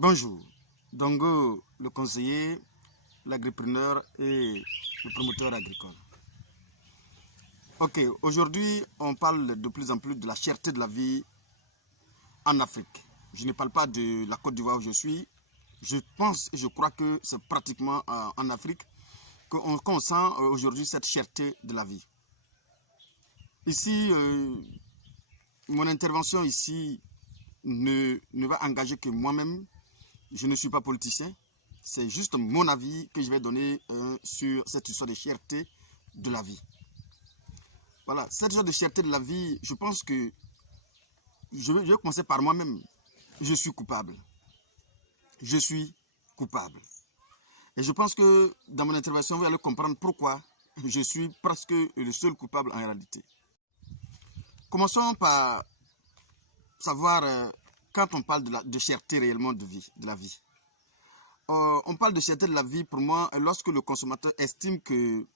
Bonjour, Dongo, le conseiller, l'agripreneur et le promoteur agricole. Ok, aujourd'hui, on parle de plus en plus de la cherté de la vie en Afrique. Je ne parle pas de la Côte d'Ivoire où je suis. Je pense et je crois que c'est pratiquement en Afrique qu'on sent aujourd'hui cette cherté de la vie. Ici, mon intervention ici ne va engager que moi-même. Je ne suis pas politicien. C'est juste mon avis que je vais donner sur cette histoire de cherté de la vie. Voilà, cette histoire de cherté de la vie, je pense que je vais commencer par moi-même. Je suis coupable. Je suis coupable. Et je pense que dans mon intervention, vous allez comprendre pourquoi je suis presque le seul coupable en réalité. Commençons par savoir quand on parle de cherté réellement de la vie. On parle de cherté de la vie pour moi lorsque le consommateur estime qu'il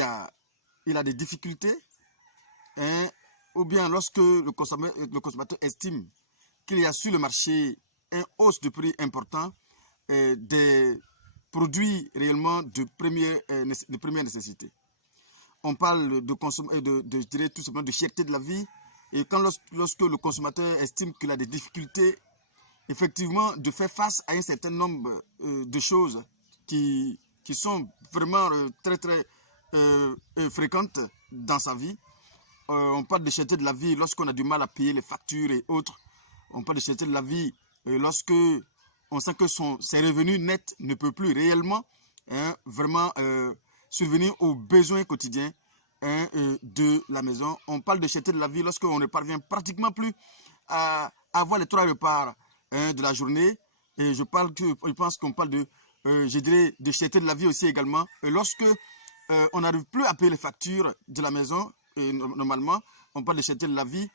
a des difficultés, hein, ou bien lorsque le consommateur estime qu'il y a sur le marché une hausse de prix important des produits réellement de première nécessité. On parle je dirais tout simplement de cherté de la vie, et lorsque le consommateur estime qu'il a des difficultés effectivement de faire face à un certain nombre de choses qui sont vraiment très fréquentes dans sa vie. On parle de cherté de la vie lorsqu'on a du mal à payer les factures et autres. On parle de cherté de la vie lorsque on sent que ses revenus nets ne peuvent plus réellement vraiment survenir aux besoins quotidiens de la maison. On parle de cherté de la vie lorsqu'on ne parvient pratiquement plus à avoir les 3 repas de la journée. Et je pense qu'on parle je dirais, de cherté de la vie aussi également. Et lorsque on n'arrive plus à payer les factures de la maison, normalement, on parle de cherté de la vie.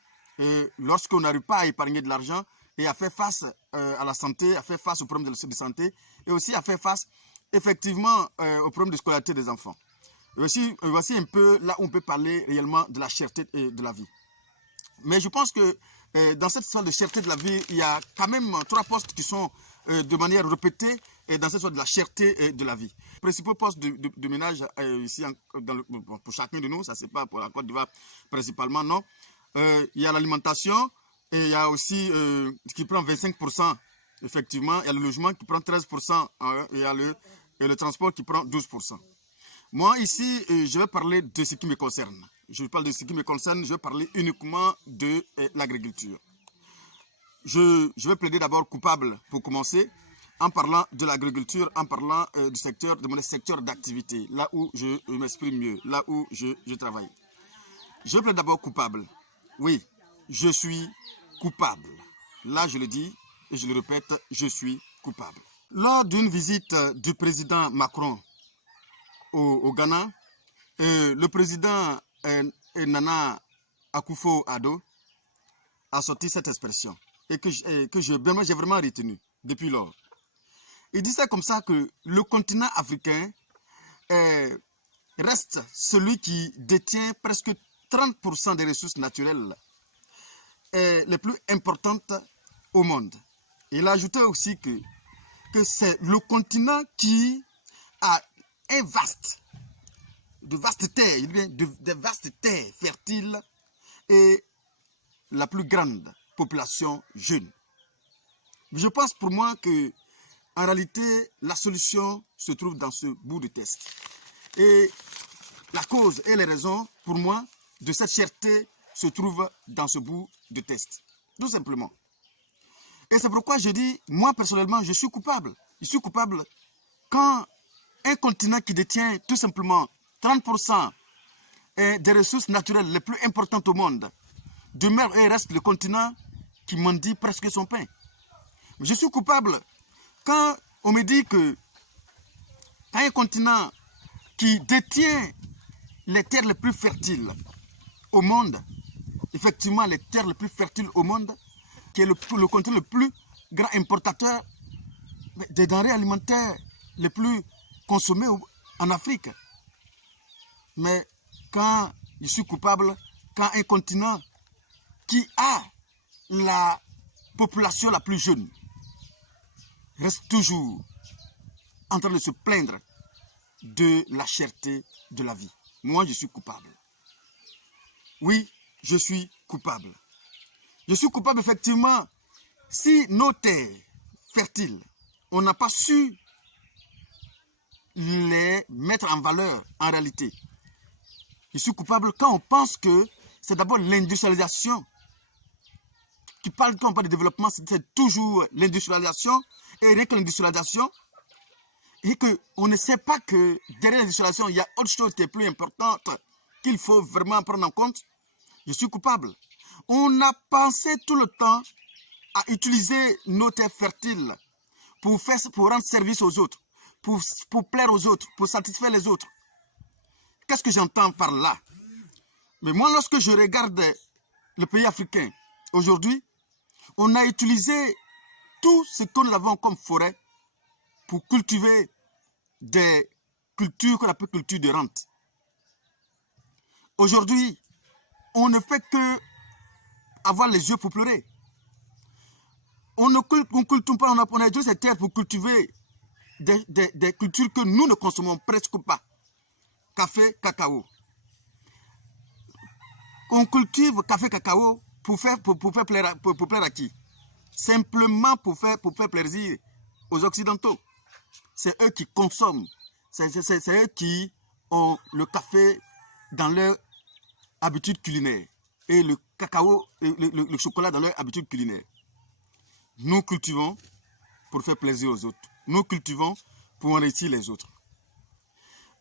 Lorsqu'on n'arrive pas à épargner de l'argent et à faire face à la santé, à faire face aux problèmes de santé, et aussi à faire face effectivement aux problèmes de scolarité des enfants. Voici un peu là où on peut parler réellement de la cherté de la vie. Mais je pense que dans cette histoire de cherté de la vie, il y a quand même 3 postes qui sont de manière répétée dans cette histoire de la cherté de la vie. Les principaux postes de ménage ici, pour chacun de nous, ça c'est pas pour la Côte d'Ivoire principalement, non. Il y a l'alimentation, et il y a aussi ce qui prend 25%, effectivement. Il y a le logement qui prend 13%, et il y a le transport qui prend 12%. Moi, ici, je vais parler de ce qui me concerne. Je parle de ce qui me concerne, je vais parler uniquement de l'agriculture. Je vais plaider d'abord coupable pour commencer, en parlant de l'agriculture, en parlant de mon secteur d'activité, là où je m'exprime mieux, là où je travaille. Je plaide d'abord coupable. Oui, je suis coupable. Là, je le dis et je le répète, je suis coupable. Lors d'une visite du président Macron au Ghana, le président Nana Akufo-Addo a sorti cette expression et que j'ai vraiment retenu depuis lors. Il disait comme ça que le continent africain reste celui qui détient presque 30% des ressources naturelles les plus importantes au monde. Il a ajouté aussi que c'est le continent qui a de vastes terres fertiles et la plus grande population jeune. Je pense pour moi que en réalité, la solution se trouve dans ce bout de test. Et la cause et les raisons, pour moi, de cette cherté se trouvent dans ce bout de test. Tout simplement. Et c'est pourquoi je dis, moi personnellement, je suis coupable. Je suis coupable quand un continent qui détient tout simplement 30% des ressources naturelles les plus importantes au monde demeure et reste le continent qui mendie presque son pain. Je suis coupable quand on me dit que un continent qui détient les terres les plus fertiles au monde, effectivement les terres les plus fertiles au monde, qui est le continent le plus grand importateur des denrées alimentaires les plus consommées en Afrique. Mais quand je suis coupable, quand un continent qui a la population la plus jeune, reste toujours en train de se plaindre de la cherté de la vie. Moi, je suis coupable. Oui, je suis coupable. Je suis coupable, effectivement, si nos terres fertiles, on n'a pas su les mettre en valeur en réalité. Je suis coupable quand on pense que c'est d'abord l'industrialisation quand on parle de développement, c'est toujours l'industrialisation et rien que l'industrialisation et qu'on ne sait pas que derrière l'industrialisation, il y a autre chose qui est plus importante qu'il faut vraiment prendre en compte. Je suis coupable. On a pensé tout le temps à utiliser nos terres fertiles pour rendre service aux autres, pour plaire aux autres, pour satisfaire les autres. Qu'est-ce que j'entends par là? Mais moi, lorsque je regarde le pays africain, aujourd'hui, on a utilisé tout ce que nous avons comme forêt pour cultiver des cultures qu'on appelle cultures de rente. Aujourd'hui, on ne fait que avoir les yeux pour pleurer. On ne cultive pas, on a utilisé ces terres pour cultiver des cultures que nous ne consommons presque pas. Café, cacao. On cultive café, cacao pour faire plaire à qui? Simplement pour faire plaisir aux Occidentaux. C'est eux qui consomment. C'est eux qui ont le café dans leur habitude culinaire. Et le cacao, le chocolat dans leur habitude culinaire. Nous cultivons pour faire plaisir aux autres. Nous cultivons pour enrichir les autres.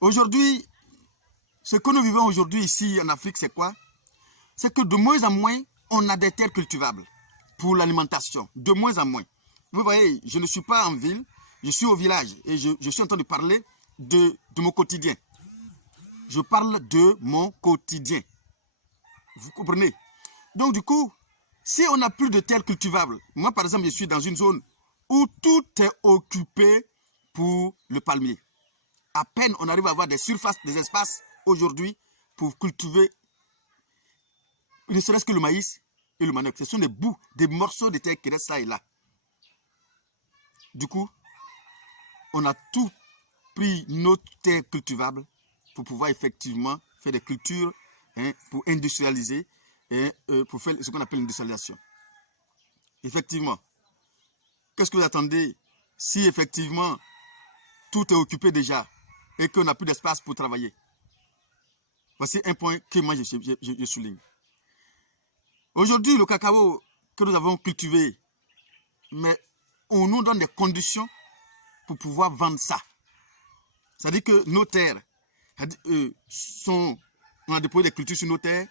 Aujourd'hui, ce que nous vivons aujourd'hui ici en Afrique, c'est quoi? C'est que de moins en moins, on a des terres cultivables pour l'alimentation. De moins en moins. Vous voyez, je ne suis pas en ville, je suis au village et je suis en train de parler de mon quotidien. Je parle de mon quotidien. Vous comprenez? Donc du coup, si on n'a plus de terres cultivables, moi par exemple, je suis dans une zone où tout est occupé pour le palmier. À peine on arrive à avoir des surfaces, des espaces aujourd'hui pour cultiver ne serait-ce que le maïs et le manioc. Ce sont des bouts, des morceaux de terre qui restent là et là. Du coup, on a tout pris nos terres cultivables pour pouvoir effectivement faire des cultures, pour industrialiser, pour faire ce qu'on appelle l'industrialisation. Effectivement, qu'est-ce que vous attendez si effectivement tout est occupé déjà et qu'on n'a plus d'espace pour travailler? Voici un point que moi je souligne. Aujourd'hui, le cacao que nous avons cultivé, mais on nous donne des conditions pour pouvoir vendre ça. C'est-à-dire que nos terres on a déposé des cultures sur nos terres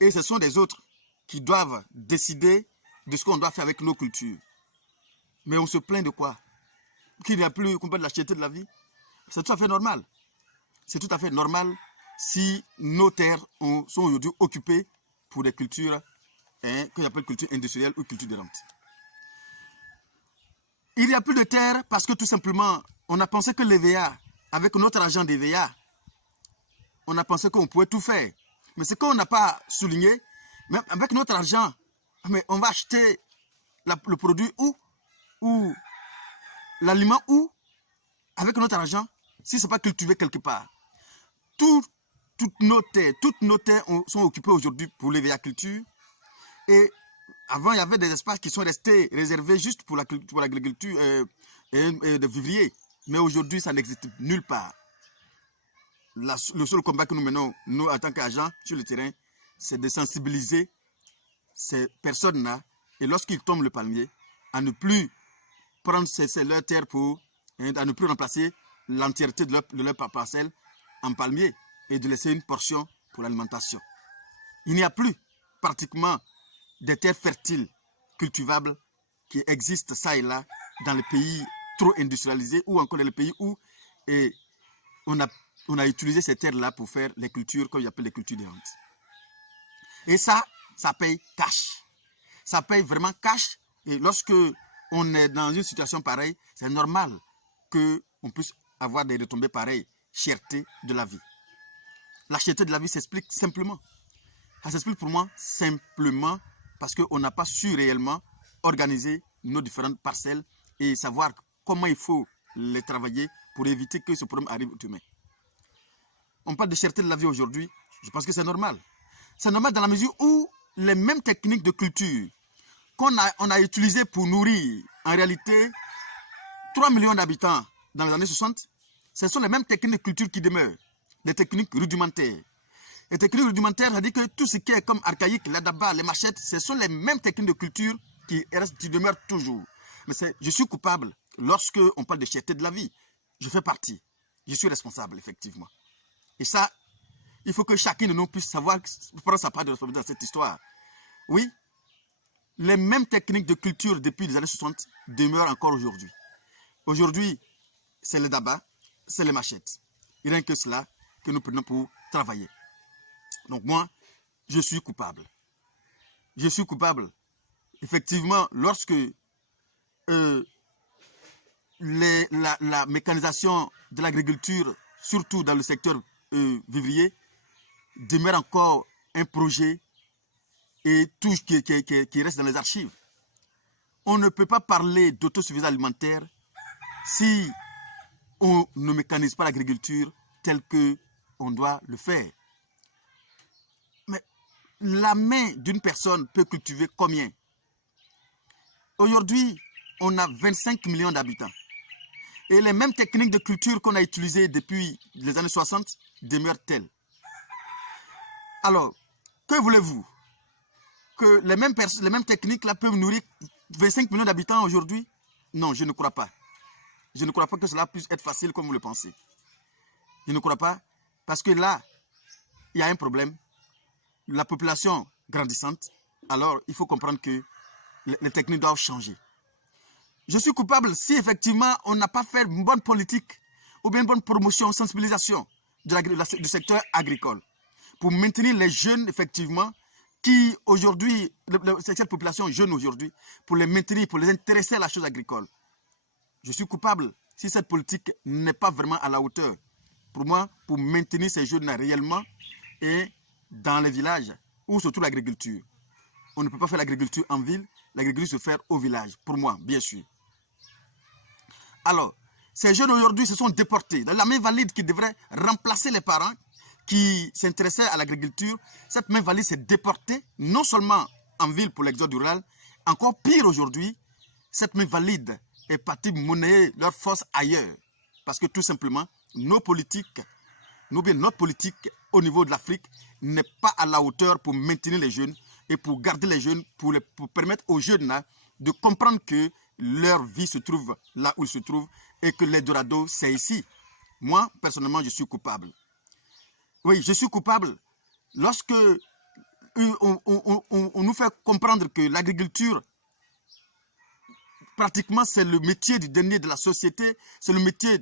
et ce sont des autres qui doivent décider de ce qu'on doit faire avec nos cultures. Mais on se plaint de quoi? Qu'il n'y a plus qu'on parle de la cherté de la vie. C'est tout à fait normal. C'est tout à fait normal si nos terres sont aujourd'hui occupées pour des cultures que j'appelle culture industrielle ou culture de rente. Il n'y a plus de terre parce que tout simplement, on a pensé que l'EVA, avec notre argent d'EVA, on a pensé qu'on pouvait tout faire. Mais ce qu'on n'a pas souligné, même avec notre argent, mais on va acheter le produit où? Ou l'aliment où? Avec notre argent, si ce n'est pas cultivé quelque part. Toutes nos terres sont occupées aujourd'hui pour l'EVA culture. Et avant, il y avait des espaces qui sont restés réservés juste pour l'agriculture de vivriers. Mais aujourd'hui, ça n'existe nulle part. Le seul combat que nous menons, nous, en tant qu'agents sur le terrain, c'est de sensibiliser ces personnes-là. Et lorsqu'ils tombent le palmier, à ne plus prendre leur terre à ne plus remplacer l'entièreté de leur parcelle en palmier et de laisser une portion pour l'alimentation. Il n'y a plus pratiquement des terres fertiles, cultivables, qui existent ça et là dans les pays trop industrialisés ou encore dans les pays où on a utilisé ces terres-là pour faire les cultures qu'on appelle les cultures de rente. Et ça paye cash. Ça paye vraiment cash. Et lorsque on est dans une situation pareille, c'est normal qu'on puisse avoir des retombées pareilles. Cherté de la vie. La cherté de la vie s'explique simplement. Ça s'explique pour moi simplement parce qu'on n'a pas su réellement organiser nos différentes parcelles et savoir comment il faut les travailler pour éviter que ce problème arrive aux humains. On parle de cherté de la vie aujourd'hui, je pense que c'est normal. C'est normal dans la mesure où les mêmes techniques de culture qu'on a utilisées pour nourrir, en réalité, 3 millions d'habitants dans les années 60, ce sont les mêmes techniques de culture qui demeurent, les techniques rudimentaires. Les techniques rudimentaires, ça dit que tout ce qui est comme archaïque, les dabas, les machettes, ce sont les mêmes techniques de culture qui demeurent toujours. Mais je suis coupable lorsque on parle de cherté de la vie. Je fais partie. Je suis responsable, effectivement. Et ça, il faut que chacun de nous puisse savoir, prendre sa part de responsabilité dans cette histoire. Oui, les mêmes techniques de culture depuis les années 60 demeurent encore aujourd'hui. Aujourd'hui, c'est le daba, c'est les machettes. Il n'y a que cela que nous prenons pour travailler. Donc moi, je suis coupable. Je suis coupable. Effectivement, lorsque la mécanisation de l'agriculture, surtout dans le secteur vivrier, demeure encore un projet et tout qui reste dans les archives. On ne peut pas parler d'autosuffisance alimentaire si on ne mécanise pas l'agriculture telle qu'on doit le faire. Mais la main d'une personne peut cultiver combien? Aujourd'hui, on a 25 millions d'habitants. Et les mêmes techniques de culture qu'on a utilisées depuis les années 60 demeurent-elles. Alors, que voulez-vous? Que les mêmes techniques-là peuvent nourrir 25 millions d'habitants aujourd'hui? Non, je ne crois pas. Je ne crois pas que cela puisse être facile comme vous le pensez. Je ne crois pas, parce que là, il y a un problème. La population grandissante, alors il faut comprendre que les techniques doivent changer. Je suis coupable si effectivement on n'a pas fait une bonne politique ou bien une bonne promotion, sensibilisation du secteur agricole pour maintenir les jeunes effectivement qui aujourd'hui, cette population jeune aujourd'hui, pour les maintenir, pour les intéresser à la chose agricole. Je suis coupable si cette politique n'est pas vraiment à la hauteur. Pour moi, pour maintenir ces jeunes réellement et dans les villages où se trouve l'agriculture. On ne peut pas faire l'agriculture en ville, l'agriculture se fait au village, pour moi, bien sûr. Alors, ces jeunes aujourd'hui se sont déportés. Dans la main valide qui devrait remplacer les parents qui s'intéressaient à l'agriculture, cette main valide s'est déportée, non seulement en ville pour l'exode rural, encore pire aujourd'hui, cette main valide est partie monnayer leur force ailleurs. Parce que tout simplement, nos politiques, notre politique au niveau de l'Afrique n'est pas à la hauteur pour maintenir les jeunes et pour garder les jeunes, pour permettre aux jeunes là, de comprendre que leur vie se trouve là où ils se trouvent et que l'Eldorado, c'est ici. Moi, personnellement, je suis coupable. Oui, je suis coupable lorsque on nous fait comprendre que l'agriculture, pratiquement, c'est le métier du dernier de la société, c'est le métier,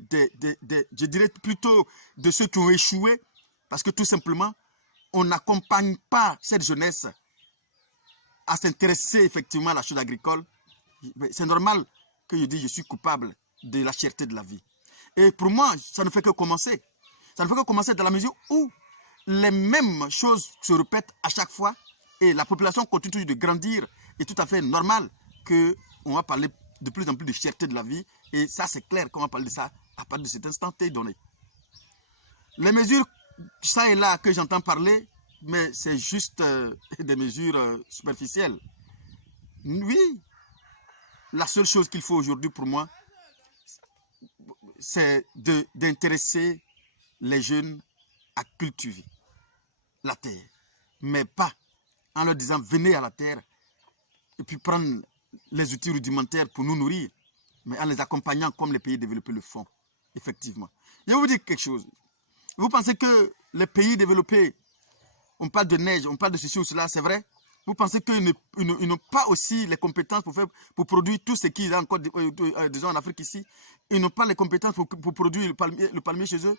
je dirais plutôt, de ceux qui ont échoué, parce que tout simplement, on n'accompagne pas cette jeunesse à s'intéresser effectivement à la chose agricole. C'est normal que je dise je suis coupable de la cherté de la vie. Et pour moi, ça ne fait que commencer. Ça ne fait que commencer dans la mesure où les mêmes choses se répètent à chaque fois et la population continue toujours de grandir. Et tout à fait normal qu'on va parler de plus en plus de cherté de la vie. Et ça, c'est clair qu'on va parler de ça à partir de cet instant T donné. Les mesures, ça et là, que j'entends parler, mais c'est juste des mesures superficielles. Oui, la seule chose qu'il faut aujourd'hui pour moi, c'est d'intéresser les jeunes à cultiver la terre. Mais pas en leur disant venez à la terre et puis prendre les outils rudimentaires pour nous nourrir, mais en les accompagnant comme les pays développés le font, effectivement. Je vais vous dire quelque chose. Vous pensez que les pays développés, on parle de neige, on parle de ceci ou cela, c'est vrai? Vous pensez qu'ils n'ont pas aussi les compétences pour produire tout ce qu'ils ont encore, disons en Afrique ici? Ils n'ont pas les compétences pour produire le palmier chez eux?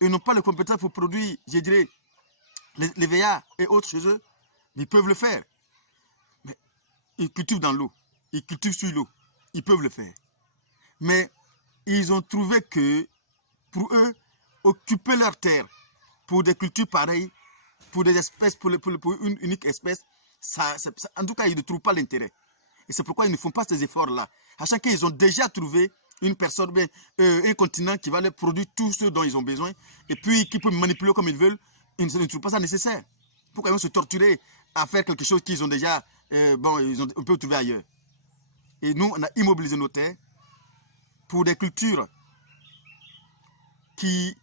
Ils n'ont pas les compétences pour produire, je dirais, les VA et autres chez eux? Ils peuvent le faire. Mais ils cultivent dans l'eau. Ils cultivent sur l'eau. Ils peuvent le faire. Mais ils ont trouvé que, pour eux, occuper leur terre pour des cultures pareilles, pour des espèces, pour une unique espèce, en tout cas, ils ne trouvent pas l'intérêt. Et c'est pourquoi ils ne font pas ces efforts-là. À chaque fois, ils ont déjà trouvé une personne, bien, un continent qui va leur produire tout ce dont ils ont besoin et puis qui peut manipuler comme ils veulent, ils ne trouvent pas ça nécessaire. Pourquoi ils vont se torturer à faire quelque chose qu'ils ont déjà, on peut trouver ailleurs. Et nous, on a immobilisé nos terres pour des cultures qui,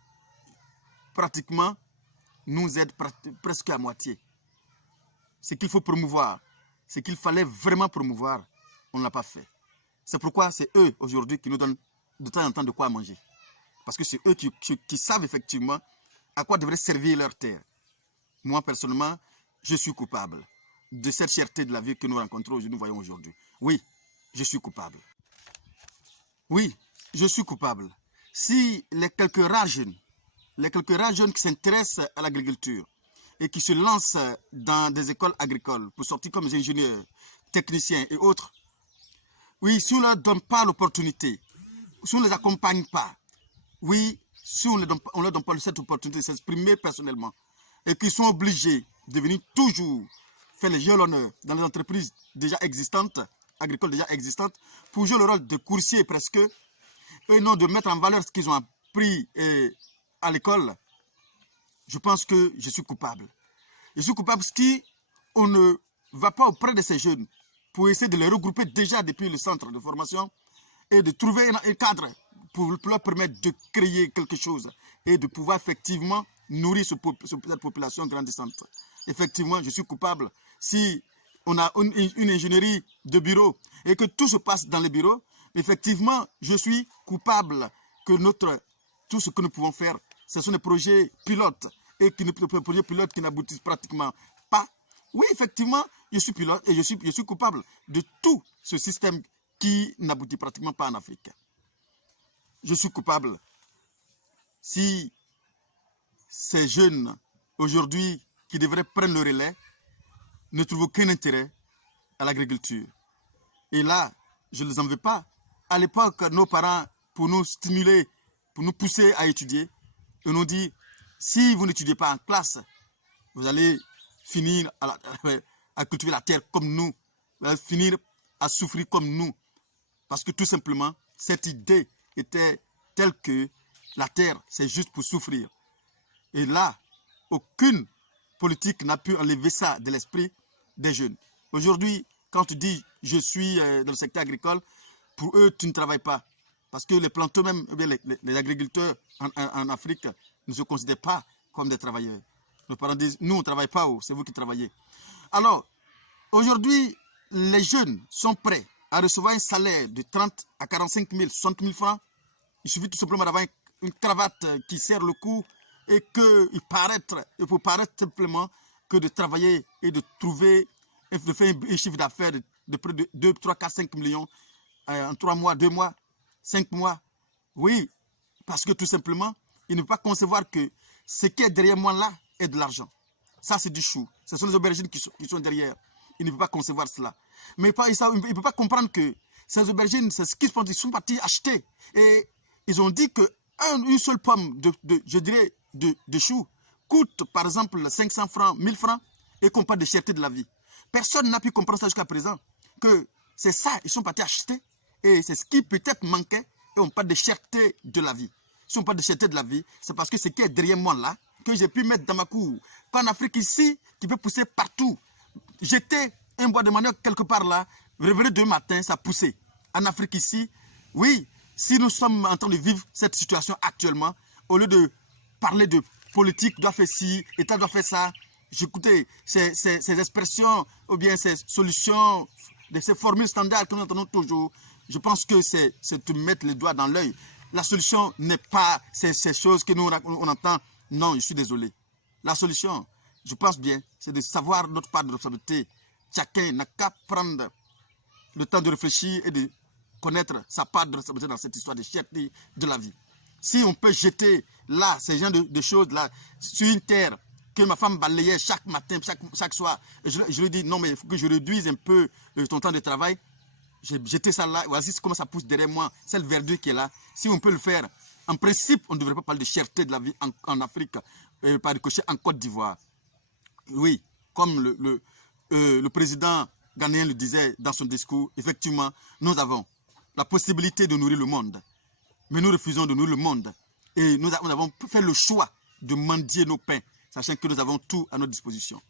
pratiquement, nous aident presque à moitié. Ce qu'il faut promouvoir, ce qu'il fallait vraiment promouvoir, on ne l'a pas fait. C'est pourquoi c'est eux, aujourd'hui, qui nous donnent de temps en temps de quoi manger. Parce que c'est eux qui savent effectivement à quoi devrait servir leur terre. Moi, personnellement, je suis coupable de cette cherté de la vie que nous rencontrons, nous voyons aujourd'hui. Oui, je suis coupable. Oui, je suis coupable. Si les quelques rares jeunes qui s'intéressent à l'agriculture et qui se lancent dans des écoles agricoles pour sortir comme ingénieurs, techniciens et autres, oui, si on ne leur donne pas l'opportunité, si on ne les accompagne pas, oui, si on ne leur donne pas cette opportunité de s'exprimer personnellement et qu'ils sont obligés de venir toujours faire les jeux l'honneur dans les entreprises déjà existantes, agricoles déjà existantes, pour jouer le rôle de coursier presque, et non de mettre en valeur ce qu'ils ont appris à l'école, je pense que je suis coupable. Je suis coupable parce qu'on ne va pas auprès de ces jeunes pour essayer de les regrouper déjà depuis le centre de formation et de trouver un cadre pour leur permettre de créer quelque chose et de pouvoir effectivement nourrir cette population grandissante. Effectivement, je suis coupable. Si on a une ingénierie de bureau et que tout se passe dans les bureaux, effectivement, je suis coupable que tout ce que nous pouvons faire, ce sont des projets pilotes et des projets pilotes qui n'aboutissent pratiquement pas. Oui, effectivement, je suis pilote et je suis coupable de tout ce système qui n'aboutit pratiquement pas en Afrique. Je suis coupable si ces jeunes, aujourd'hui, qui devraient prendre le relais, ne trouvent aucun intérêt à l'agriculture. Et là, je ne les en veux pas. À l'époque, nos parents, pour nous stimuler, pour nous pousser à étudier, ils nous dit, si vous n'étudiez pas en classe, vous allez finir à cultiver la terre comme nous, vous allez finir à souffrir comme nous. Parce que tout simplement, cette idée était telle que la terre, c'est juste pour souffrir. Et là, aucune politique n'a pu enlever ça de l'esprit des jeunes. Aujourd'hui, quand tu dis « je suis dans le secteur agricole », pour eux, tu ne travailles pas. Parce que les planteurs, même les agriculteurs en Afrique, ne se considèrent pas comme des travailleurs. Nos parents disent « nous, on ne travaille pas, c'est vous qui travaillez ». Alors, aujourd'hui, les jeunes sont prêts à recevoir un salaire de 30 à 45 000, 60 000 francs. Il suffit tout simplement d'avoir une cravate qui serre le cou et il faut paraître simplement que de travailler et de trouver, de faire un chiffre d'affaires de près de 2, 3, 4, 5 millions en 3 mois, 2 mois, 5 mois. Oui, parce que tout simplement, il ne peut pas concevoir que ce qui est derrière moi là est de l'argent. Ça, c'est du chou. Ce sont les aubergines qui sont derrière. Il ne peut pas concevoir cela. Mais il ne peut pas comprendre que ces aubergines, c'est ce qu'ils sont partis acheter. Et ils ont dit qu'une seule pomme de chou coûte par exemple 500 francs, 1000 francs et qu'on parle de cherté de la vie. Personne n'a pu comprendre ça jusqu'à présent. Que c'est ça, ils sont partis acheter et c'est ce qui peut-être manquait et on parle de cherté de la vie. Si on parle de cherté de la vie, c'est parce que ce qui est derrière moi là, que j'ai pu mettre dans ma cour. Qu'en Afrique ici, qui peut pousser partout. Jeter un bois de manioc quelque part là, réveiller demain matin, ça poussait. En Afrique ici, oui, si nous sommes en train de vivre cette situation actuellement, au lieu de parler de politique doit faire ci, État doit faire ça, j'écoutais ces expressions ou bien ces solutions, ces formules standards que nous entendons toujours, je pense que c'est de mettre les doigts dans l'œil. La solution n'est pas ces choses que nous on entend. Non, je suis désolé. La solution, je pense bien, c'est de savoir notre part de responsabilité. Chacun n'a qu'à prendre le temps de réfléchir et de connaître sa part de responsabilité dans cette histoire de cherté de la vie. Si on peut jeter là, ces genres de choses là, sur une terre que ma femme balayait chaque matin, chaque soir, et je lui dis non mais il faut que je réduise un peu ton temps de travail. J'ai jeté ça là, voici comment ça pousse derrière moi, cette verdure qui est là. Si on peut le faire, en principe, on ne devrait pas parler de cherté de la vie en Afrique, par ricochet en Côte d'Ivoire. Oui, comme le président ghanéen le disait dans son discours, effectivement, nous avons la possibilité de nourrir le monde. Mais nous refusons de nous le monde. Et nous avons fait le choix de mendier nos pains, sachant que nous avons tout à notre disposition.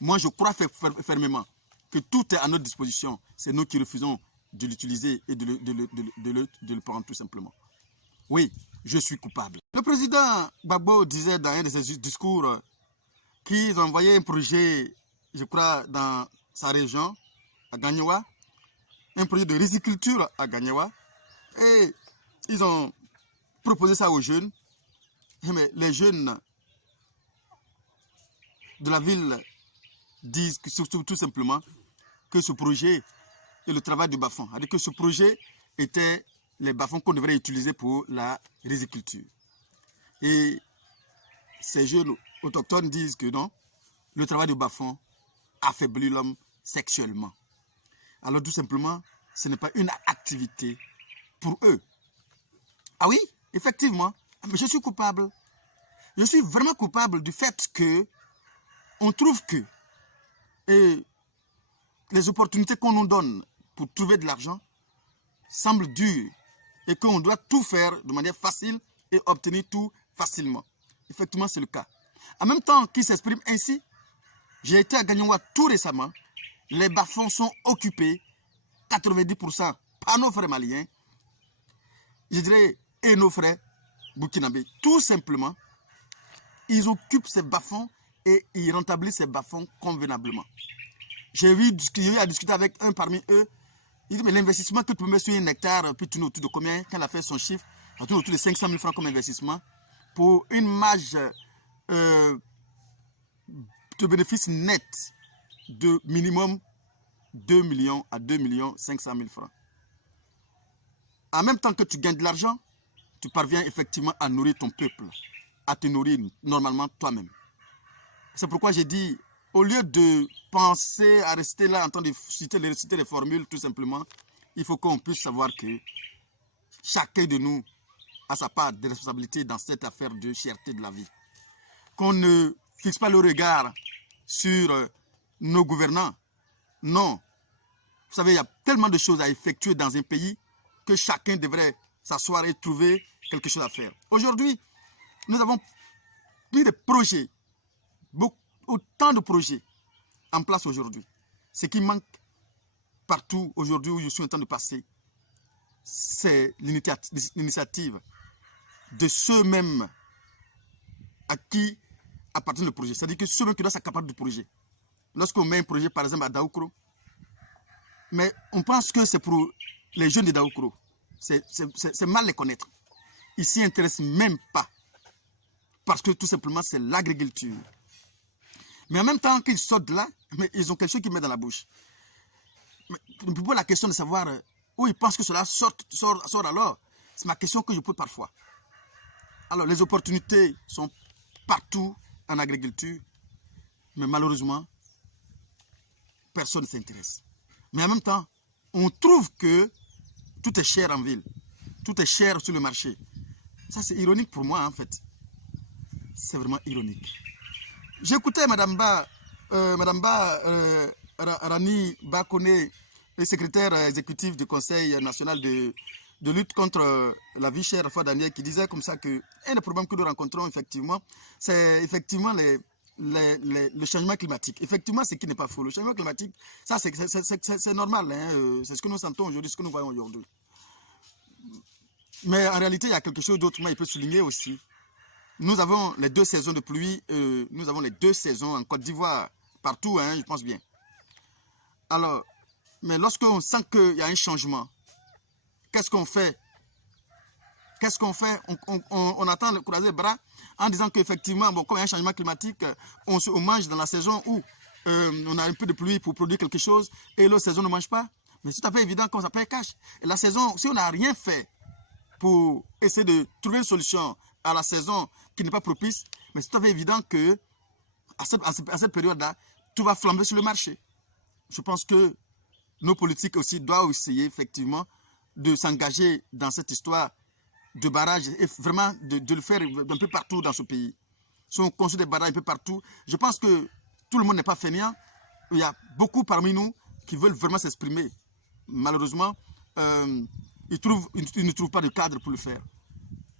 Moi, je crois fermement que tout est à notre disposition. C'est nous qui refusons de l'utiliser et de le prendre tout simplement. Oui, je suis coupable. Le président Gbagbo disait dans un de ses discours qu'ils ont envoyé un projet, je crois, dans sa région, à Gagnawa, un projet de riziculture à Gagnawa, et ils ont proposé ça aux jeunes. Mais les jeunes de la ville disent tout simplement que ce projet est le travail du bas-fond. C'est-à-dire que ce projet était les bas-fonds qu'on devrait utiliser pour la riziculture. Et ces jeunes autochtones disent que non, le travail du bas-fond affaiblit l'homme sexuellement. Alors tout simplement, ce n'est pas une activité pour eux. Ah oui, effectivement, je suis coupable. Je suis vraiment coupable du fait que on trouve que les opportunités qu'on nous donne pour trouver de l'argent semblent dures et qu'on doit tout faire de manière facile et obtenir tout facilement. Effectivement, c'est le cas. En même temps qu'ils s'expriment ainsi, j'ai été à Gagnawa tout récemment. Les bas-fonds sont occupés 90% par nos frères maliens, je dirais, et nos frères burkinabés. Tout simplement, ils occupent ces bas-fonds et ils rentabilisent ces bas-fonds convenablement. J'ai eu à discuter avec un parmi eux. Il dit, mais l'investissement que tu peux mettre sur un hectare, puis tourne autour de combien? Quand elle a fait son chiffre, elle tourne autour de 500 000 francs comme investissement pour une marge de bénéfice net de minimum 2 millions à 2 500 000 francs. En même temps que tu gagnes de l'argent, tu parviens effectivement à nourrir ton peuple, à te nourrir normalement toi-même. C'est pourquoi j'ai dit, au lieu de penser à rester là en train de citer les formules, tout simplement, il faut qu'on puisse savoir que chacun de nous a sa part de responsabilité dans cette affaire de cherté de la vie. Qu'on ne fixe pas le regard sur nos gouvernants. Non. Vous savez, il y a tellement de choses à effectuer dans un pays que chacun devrait s'asseoir et trouver quelque chose à faire. Aujourd'hui, nous avons mis des projets, autant de projets en place aujourd'hui. Ce qui manque partout aujourd'hui où je suis en train de passer, c'est l'initiative de ceux-mêmes à qui appartient le projet. C'est-à-dire que ceux-mêmes qui doivent s'accaparer du projet. Lorsqu'on met un projet, par exemple, à Daoukro, mais on pense que c'est pour les jeunes de Daoukro. C'est mal les connaître. Ils ne s'y intéressent même pas. Parce que tout simplement, c'est l'agriculture. Mais en même temps qu'ils sortent de là, mais ils ont quelque chose qu'ils mettent dans la bouche. Mais pour moi, la question de savoir où ils pensent que cela sort alors, c'est ma question que je pose parfois. Alors, les opportunités sont partout en agriculture, mais malheureusement, personne ne s'intéresse. Mais en même temps, on trouve que tout est cher en ville, tout est cher sur le marché. Ça, c'est ironique pour moi, en fait. C'est vraiment ironique. J'écoutais Madame Rani Bakone, le secrétaire exécutif du Conseil national de lutte contre la vie chère, fois Daniel, qui disait comme ça que un des problèmes que nous rencontrons, effectivement, c'est effectivement le changement climatique. Effectivement, ce qui n'est pas faux. Le changement climatique, ça, c'est normal. Hein, c'est ce que nous sentons aujourd'hui, ce que nous voyons aujourd'hui. Mais en réalité, il y a quelque chose d'autre, moi, il peut souligner aussi. Nous avons les 2 saisons de pluie, nous avons les 2 saisons en Côte d'Ivoire, partout, hein, je pense bien. Alors, mais lorsqu'on sent qu'il y a un changement, qu'est-ce qu'on fait? Qu'est-ce qu'on fait? On attend de croiser les bras en disant qu'effectivement, bon, quand il y a un changement climatique, on mange dans la saison où on a un peu de pluie pour produire quelque chose et l'autre saison ne mange pas. Mais c'est tout à fait évident qu'on s'appelle cash. Et la saison, si on n'a rien fait pour essayer de trouver une solution à la saison qui n'est pas propice, mais c'est tout à fait évident que à cette période-là, tout va flamber sur le marché. Je pense que nos politiques aussi doivent essayer effectivement de s'engager dans cette histoire de barrages et vraiment de le faire un peu partout dans ce pays. Si on construit des barrages un peu partout, je pense que tout le monde n'est pas fainéant. Il y a beaucoup parmi nous qui veulent vraiment s'exprimer. Malheureusement, ils ne trouvent pas de cadre pour le faire.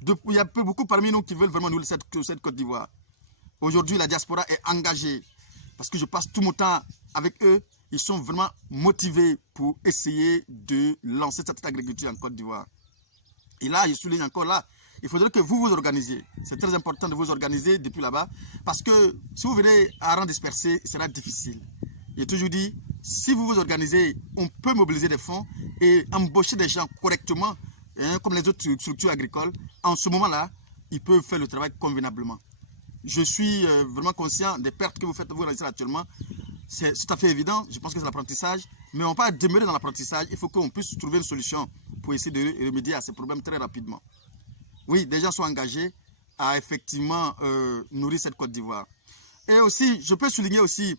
Il y a beaucoup parmi nous qui veulent vraiment nourrir cette Côte d'Ivoire. Aujourd'hui, la diaspora est engagée parce que je passe tout mon temps avec eux. Ils sont vraiment motivés pour essayer de lancer cette agriculture en Côte d'Ivoire. Et là, je souligne encore là, il faudrait que vous vous organisiez. C'est très important de vous organiser depuis là-bas parce que si vous venez à rang dispersé, ce sera difficile. J'ai toujours dit, si vous vous organisez, on peut mobiliser des fonds et embaucher des gens correctement, hein, comme les autres structures agricoles. En ce moment-là, ils peuvent faire le travail convenablement. Je suis vraiment conscient des pertes que vous faites vous réaliser actuellement. C'est tout à fait évident, je pense que c'est l'apprentissage, mais on ne peut pas demeurer dans l'apprentissage, il faut qu'on puisse trouver une solution pour essayer de remédier à ces problèmes très rapidement. Oui, des gens sont engagés à effectivement nourrir cette Côte d'Ivoire. Et aussi, je peux souligner aussi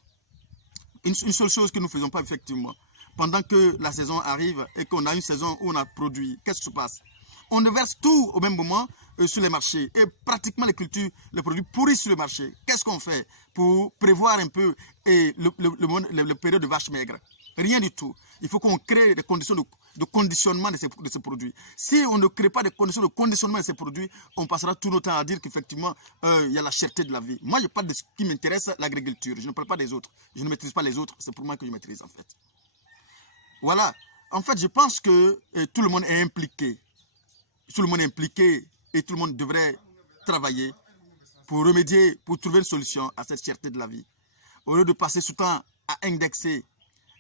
une seule chose que nous ne faisons pas effectivement. Pendant que la saison arrive et qu'on a une saison où on a produit, qu'est-ce qui se passe? On verse tout au même moment sur les marchés et pratiquement les cultures, les produits pourrissent sur le marché. Qu'est-ce qu'on fait pour prévoir un peu le période de vache maigre? Rien du tout. Il faut qu'on crée des conditions de conditionnement de ces produits. Si on ne crée pas des conditions de conditionnement de ces produits, on passera tout notre temps à dire qu'effectivement, il y a la cherté de la vie. Moi, je parle de ce qui m'intéresse, l'agriculture. Je ne parle pas des autres. Je ne maîtrise pas les autres. C'est pour moi que je maîtrise en fait. Voilà. En fait, je pense que tout le monde est impliqué. Tout le monde est impliqué et tout le monde devrait travailler pour remédier, pour trouver une solution à cette cherté de la vie. Au lieu de passer ce temps à indexer,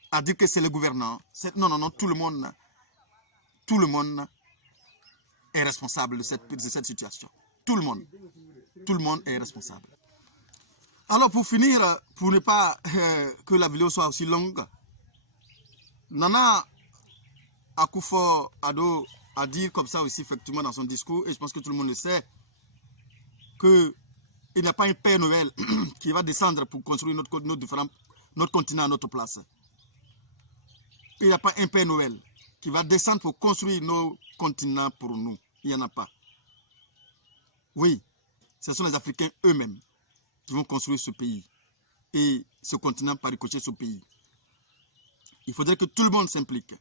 à dire que c'est le gouvernant. Non, non, non, tout le monde est responsable de cette situation. Tout le monde est responsable. Alors pour finir, pour ne pas que la vidéo soit aussi longue, Nana Akufo-Addo a dit comme ça aussi effectivement dans son discours, et je pense que tout le monde le sait, qu'il n'y a pas un Père Noël qui va descendre pour construire notre continent à notre place. Il n'y a pas un Père Noël qui va descendre pour construire nos continents pour nous. Il n'y en a pas. Oui, ce sont les Africains eux-mêmes qui vont construire ce pays et ce continent par ricochet ce pays. Il faudrait que tout le monde s'implique.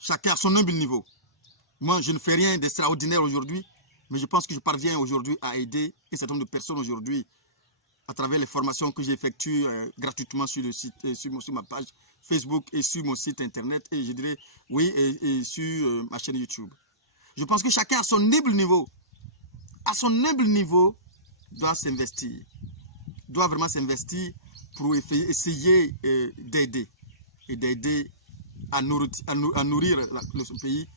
Chacun à son humble niveau. Moi, je ne fais rien d'extraordinaire aujourd'hui, mais je pense que je parviens aujourd'hui à aider un certain nombre de personnes aujourd'hui à travers les formations que j'effectue gratuitement sur le site, sur ma page Facebook et sur mon site internet, et je dirais, oui, et sur ma chaîne YouTube. Je pense que chacun à son humble niveau, doit s'investir, doit vraiment s'investir pour essayer d'aider, et d'aider à nourrir ce pays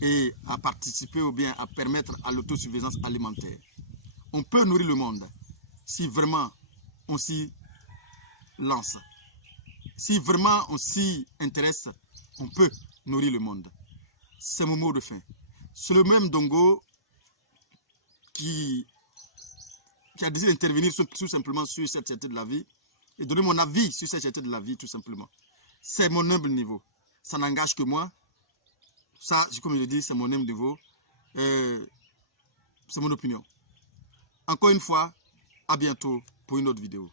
et à participer ou bien à permettre à l'autosuffisance alimentaire. On peut nourrir le monde si vraiment on s'y lance. Si vraiment on s'y intéresse, on peut nourrir le monde. C'est mon mot de fin. C'est le même Dongo qui a décidé d'intervenir tout simplement sur cette cherté de la vie et donner mon avis sur cette cherté de la vie tout simplement. C'est mon humble niveau. Ça n'engage que moi. Ça, comme je le dis, c'est mon humble niveau. C'est mon opinion. Encore une fois, à bientôt pour une autre vidéo.